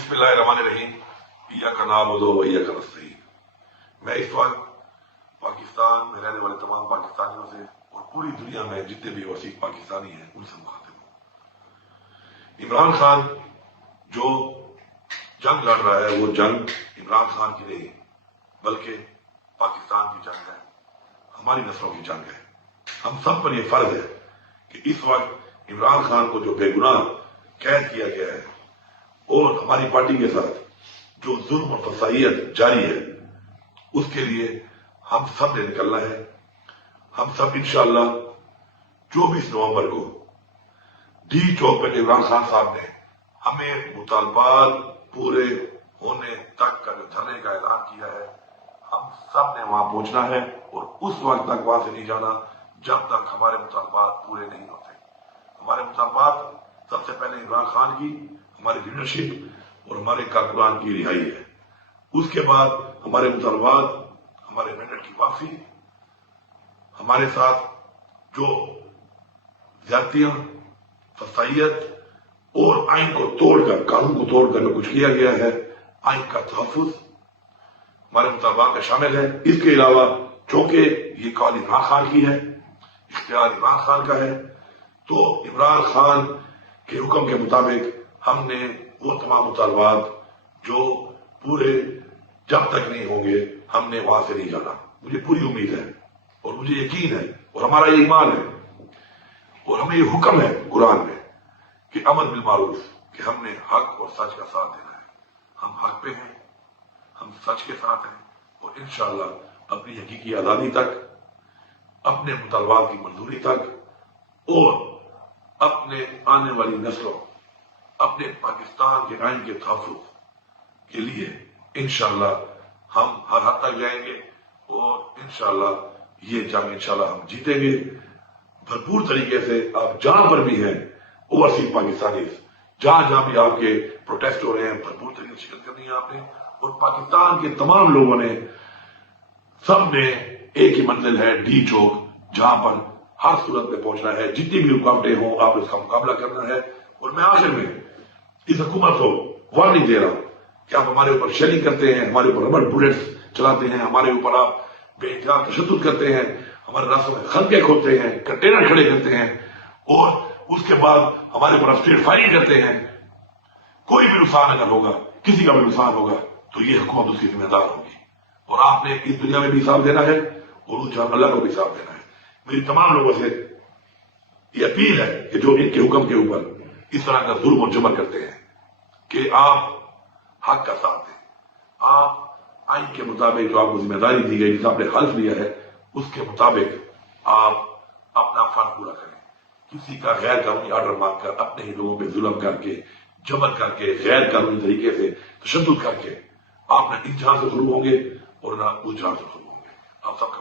बिस्मिल्लाहिर्रहमानिर्रहीम। इय्याका नअबुदु व इय्याका नस्तईन। मैं इस वक्त पाकिस्तान में रहने वाले तमाम पाकिस्तानियों से और पूरी दुनिया में जितने भी वसीक पाकिस्तानी हैं उनसे मुखातिब हूँ। इमरान खान जो जंग लड़ रहा है वो जंग इमरान खान की नहीं बल्कि पाकिस्तान की जंग है, हमारी नस्लों की जंग है। हम सब पर यह फर्ज है कि इस वक्त इमरान खान को जो बेगुनाह कैद किया गया है और हमारी पार्टी के साथ जो जुल्म और फसाइयत जारी है उसके लिए हम सब ने निकलना है। हम सब इंशाअल्लाह 24 नवंबर को डी चौक पर इमरान खान साहब ने हमें मुतालबात पूरे होने तक का जो धरने का ऐलान किया है, हम सब ने वहां पहुंचना है और उस वक्त तक वहां से नहीं जाना जब तक हमारे मुतालबात पूरे नहीं होते। हमारे मुतालबात सबसे पहले इमरान खान की, हमारी लीडरशिप और हमारे कारकुनान की रिहाई है। उसके बाद हमारे मुतालबात, हमारे मेंडेट की वापसी, हमारे साथ जो ज्यादतियां, फसाइयत और आइन को तोड़कर, कानून को तोड़कर जो कुछ किया गया है, आइन का तहफ्फुज हमारे मुतालबात में शामिल है। इसके अलावा चूंकि ये कॉल इमरान खान की है, इख्तियार इमरान खान का है, तो इमरान खान के हुक्म के मुताबिक हमने वो तमाम मुतालबात जो पूरे जब तक नहीं होंगे हमने वहां से नहीं जाना। मुझे पूरी उम्मीद है और मुझे यकीन है और हमारा ये ईमान है और हमें ये हुक्म है कुरान में कि अमर बिल मारूफ, कि हमने हक और सच का साथ देना है। हम हक पे हैं, हम सच के साथ हैं और इंशाअल्लाह अपनी हकीकी आजादी तक, अपने मुतालबात की मंजूरी तक और अपने आने वाली नस्लों, अपने पाकिस्तान के आइन के तहफ्फुज के लिए इंशाअल्लाह हम हर हद तक जाएंगे और इंशाअल्लाह ये जंग इंशाअल्लाह हम जीतेंगे भरपूर तरीके से। आप जहां पर भी हैं ओवरसीज पाकिस्तानी, जहां जहां भी आपके प्रोटेस्ट हो रहे हैं, भरपूर तरीके से शिरकत करनी है आपने। और पाकिस्तान के तमाम लोगों ने, सब ने एक ही मंजिल है, डी चौक, जहां पर हर सूरत में पहुंचना है। जितनी भी रुकावटें हों आप इसका मुकाबला करना है। और मैं आखिर में इस हुकूमत को वार्निंग दे रहा हूं कि आप हमारे ऊपर शेलिंग करते हैं, हमारे ऊपर रबड़ बुलेट्स चलाते हैं, हमारे ऊपर आप बेइंतहा तशद्दुद करते हैं, हमारे रास्तों में खंदके खोदते हैं, कंटेनर खड़े करते हैं और उसके बाद हमारे ऊपर स्ट्रीट फायरिंग करते हैं। कोई भी नुकसान अगर होगा, किसी का भी नुकसान होगा तो ये हुकूमत उसकी जिम्मेदार होगी और आपने इस दुनिया में भी हिसाब देना है और उस जहां अल्लाह को भी हिसाब देना है। मेरी तमाम लोगों से ये अपील है कि जो इनके हुक्म के ऊपर इस तरह का जुल्म और जबर करते हैं कि आप हक का साथ दें, आप आइन के मुताबिक जो आपको जिम्मेदारी दी गई, जिसे आपने हल्फ लिया है, उसके मुताबिक आप अपना फर्ज पूरा करें। किसी का गैर कानूनी ऑर्डर मांगकर, अपने ही लोगों पर जुल्म करके, जबर करके, गैर कानूनी तरीके से तशद्दुद करके आप न इस जहां से शुरू होंगे और न उस जहां से शुरू होंगे। आप सबका